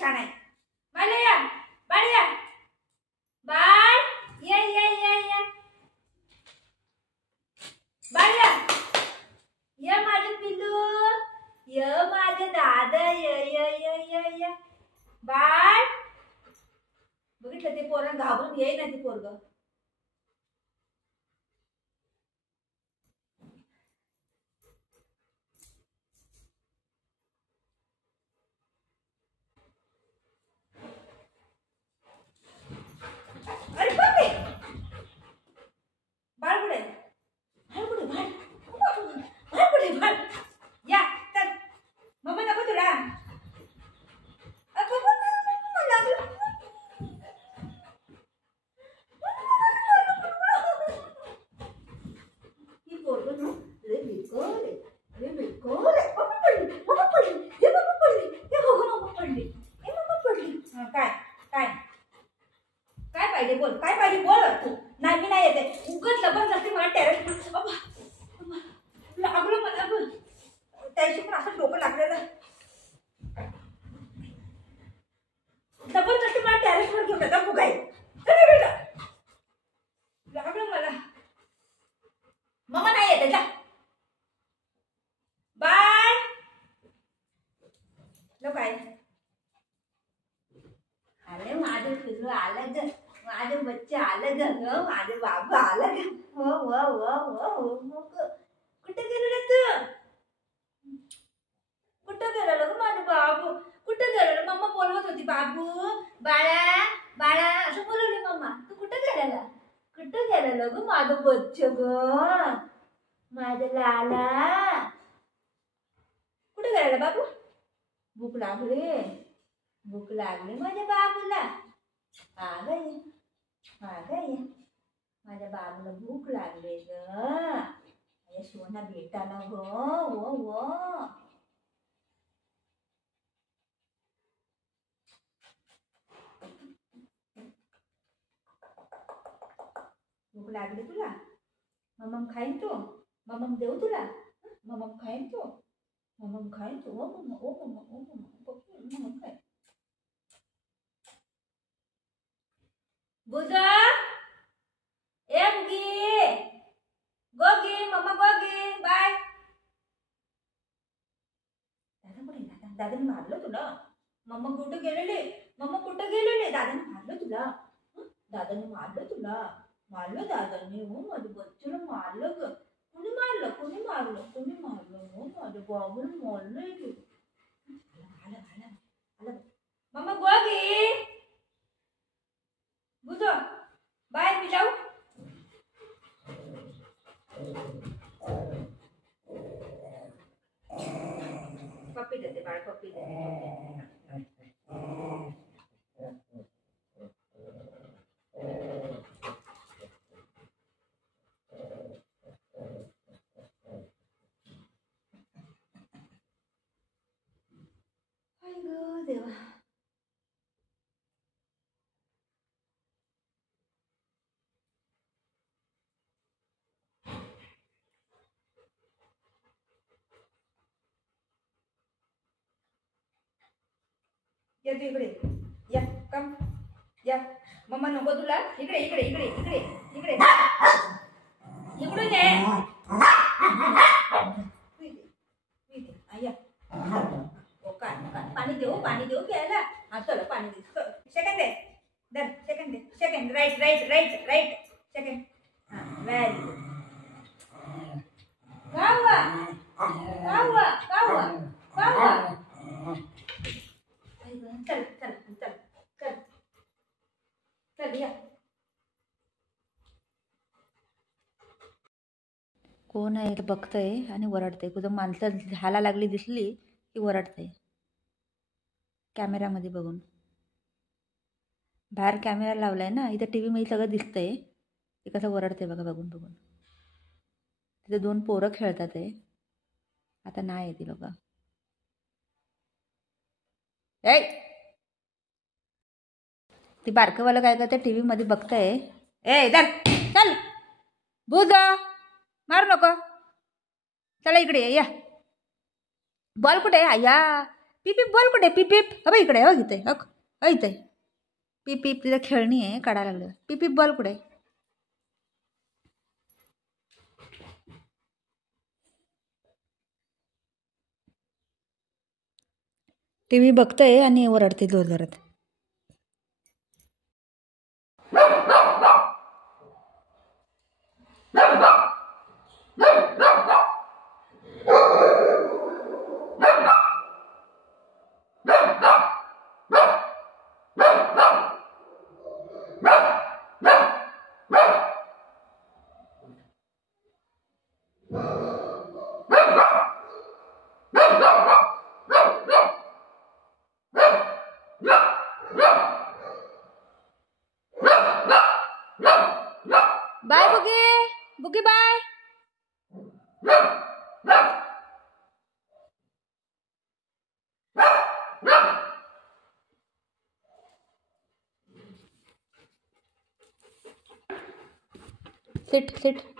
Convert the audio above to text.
छान आहे. बाळ या, बाळ या, बाळ या या या या, बाळ या या माझं पिल्लू, य माझं दादा, य य य य य. बाळ बघितलं ते पोरं घाबरून येई ना ते पोरग. अरे बापरे, बाळ कुठे, बाळ कुठे, बाळ कुठे, बाळ या तर मम्मा नको तुला. बोल काय पाहिजे बोल तू. नाही मी नाही येते उगाच जबरदस्ती मला टेरेस लागलं मला त्याशी पण असं डोकं लागलेलं. जबरदस्ती मला टेरेसवर घेऊन येतात फुगाई लागलं मला. मम्मा नाही येते जा. बाय लो काय आले माझं पिल्लू आलं ग, माझं बच्चे आलं ग, माझं बाबू आलं ग. हो हो हो हो हो. कुठे गेलेलं तू, कुठं गेलेलं ग माझं बाबू, कुठं गेलेलं. मम्मा बोलवत होती बाबू बाळा बाळा असं बोलवली मम्मा. तू कुठं गेलेला, कुठं गेलेलं ग माझं बच्च ग, माझं लाला. कुठं गेलेला बाबू. भूक लागली, भूक लागली माझ्या बाबूला. आ गई माझ्या बाबूला भूक लागली ग. माझ्या सोना बेटाला ग. वो वो भूक लागली तुला. मम्मा खाईन तू, मम्मा देऊ तुला, मम्मा खाईन तू, मम्मा खाईन तू. ओ मम्मा ओ मम्मा ओ मम्मा मम्मा खाईन. बुधा ए बुगी गोगी मम्मा गोगी बाय. दादा कुठे, दादाने मारलं तुला. मम्मा कुठं गेलेले, मम्मा कुठं गेलेले. दादाने मारलं तुला, दादाने मारलं तुला, मारलं दादाने. हो माझं बच्चूला मारलं ग. कोणी मारलं, कोणी मारलं, कोणी मारलं. हो माझ्या बाबूला मारलंय की. आलं आलं आलं. मम्मा गोगी बुधो बाय मी जाऊ. पप्पी देते बाळ, पप्पी देते. देवा या तू इकडे या, कम या. मम्मा नको तुला. इकडे इकडे इकडे इकडे इकडे इकडून ये. या पाणी देऊ, पाणी देऊ प्यायला. हा चलो पाणी दे. सेकंड दे दर, सेकंड दे, second right right right right second. हा व्हेरी गुड. कावा कावा कावा कावा. चल चल चल चल चल या. कोण आहे बघतंय आणि वरडते. कुठं माणसं झाला लागली दिसली की वरडते कॅमेरामध्ये बघून. बाहेर कॅमेरा लावलाय ना, इथं टी व्हीमध्ये सगळं दिसतंय. ते कसं वरडते बघा बघून बघून. तिथे दोन पोरं खेळतात आहे. आता नाही आहे ती लोक. ए ती बारकंवालं काय करते, टी व्हीमध्ये बघताय. ए चल चल बुध मारू नको. चला इकडे या. बॉल कुठे आहे या. पीप पीप बॉल कुठे पीप पीप अबे इकडे हो इथे इथे पीप पीप तिथं खेळणी आहे काढायला लागलं पीप पीप बॉल कुठे टीव्ही बघतोय आणि ओरडते जोर जोरात बाय बुगी बुगी बाय सिट सिट